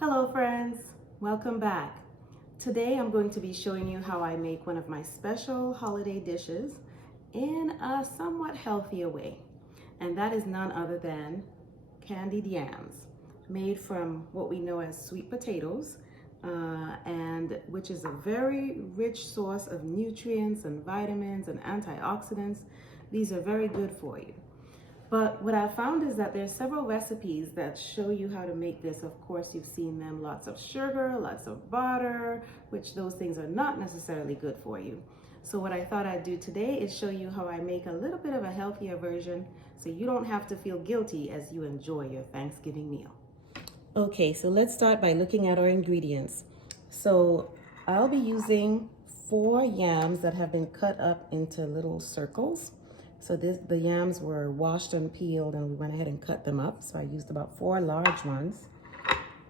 Hello friends, welcome back. Today I'm going to be showing you how I make one of my special holiday dishes in a somewhat healthier way. And that is none other than candied yams, made from what we know as sweet potatoes, and which is a very rich source of nutrients and vitamins and antioxidants. These are very good for you. But what I found is that there's several recipes that show you how to make this. Of course, you've seen them, lots of sugar, lots of butter, which those things are not necessarily good for you. So what I thought I'd do today is show you how I make a little bit of a healthier version so you don't have to feel guilty as you enjoy your Thanksgiving meal. Okay, so let's start by looking at our ingredients. So I'll be using 4 yams that have been cut up into little circles. So the yams were washed and peeled and we went ahead and cut them up. So I used about 4 large ones.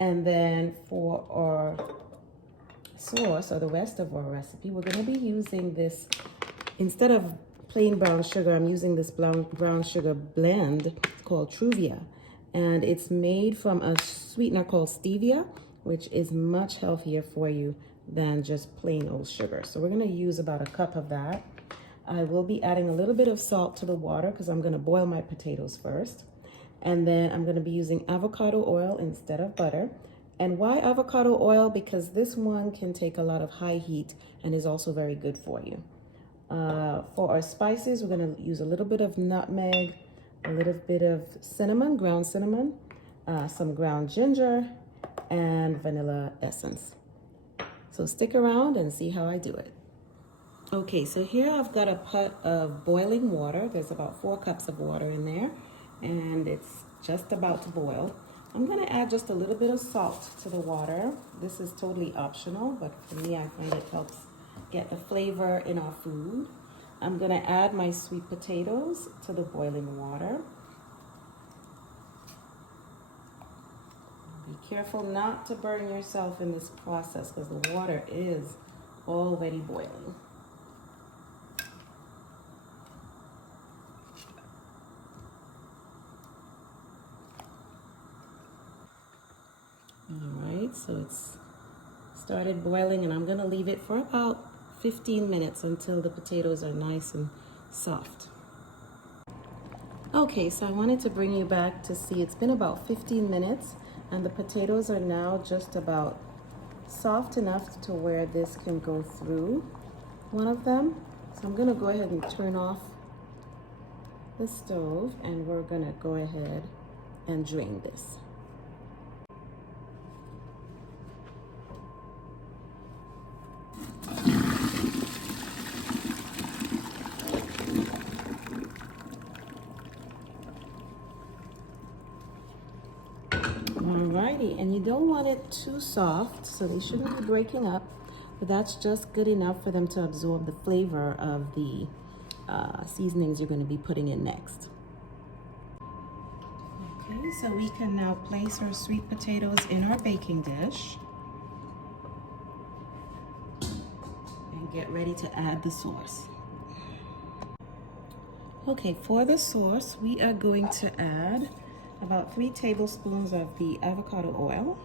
And then for our sauce, or the rest of our recipe, we're going to be using this, instead of plain brown sugar, I'm using this brown sugar blend called Truvia. And it's made from a sweetener called stevia, which is much healthier for you than just plain old sugar. So we're going to use about a cup of that. I will be adding a little bit of salt to the water because I'm going to boil my potatoes first. And then I'm going to be using avocado oil instead of butter. And why avocado oil? Because this one can take a lot of high heat and is also very good for you. For our spices, we're going to use a little bit of nutmeg, a little bit of cinnamon, ground cinnamon, some ground ginger, and vanilla essence. So stick around and see how I do it. Okay, so here I've got a pot of boiling water. There's about 4 cups of water in there, and it's just about to boil. I'm going to add just a little bit of salt to the water. This is totally optional, but for me, I find it helps get the flavor in our food. I'm going to add my sweet potatoes to the boiling water. Be careful not to burn yourself in this process because the water is already boiling. All right, so it's started boiling and I'm gonna leave it for about 15 minutes until the potatoes are nice and soft. Okay, so I wanted to bring you back to see it's been about 15 minutes and the potatoes are now just about soft enough to where this can go through one of them. So I'm gonna go ahead and turn off the stove and we're gonna go ahead and drain this. Alrighty, and you don't want it too soft, so they shouldn't be breaking up, but that's just good enough for them to absorb the flavor of the seasonings you're going to be putting in next. Okay, so we can now place our sweet potatoes in our baking dish and get ready to add the sauce. Okay, for the sauce, we are going to add about 3 tablespoons of the avocado oil.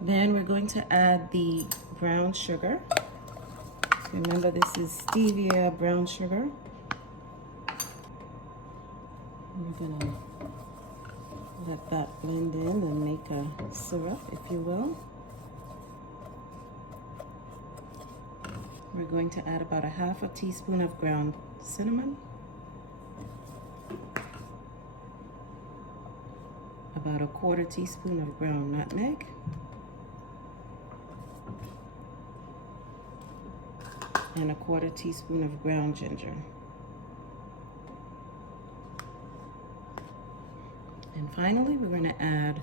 Then we're going to add the brown sugar. Remember, this is stevia brown sugar. We're gonna let that blend in and make a syrup, if you will. We're going to add about a half a teaspoon of ground cinnamon, about a 1/4 teaspoon of ground nutmeg, and a 1/4 teaspoon of ground ginger. And finally, we're going to add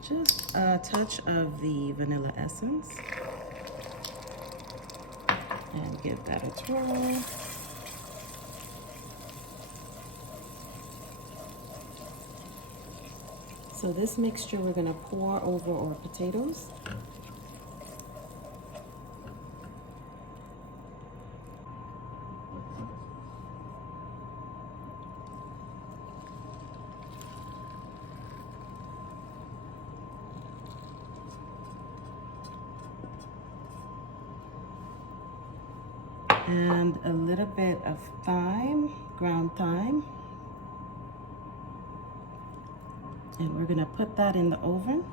just a touch of the vanilla essence. And give that a twirl. So this mixture we're going to pour over our potatoes. and a little bit of thyme, ground thyme. And we're gonna put that in the oven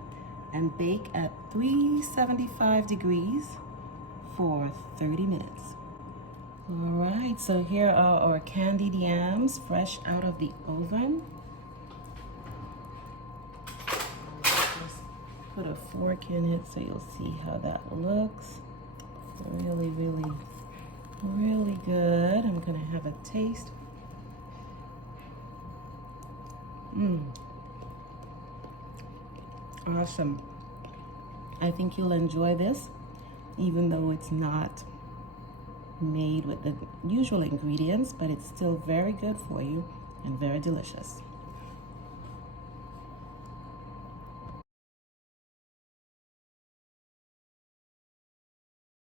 and bake at 375 degrees for 30 minutes. All right, so here are our candied yams fresh out of the oven. Just put a fork in it so you'll see how that looks. Really, really, really good. I'm gonna have a taste. Awesome. I think you'll enjoy this, even though it's not made with the usual ingredients, but it's still very good for you and very delicious.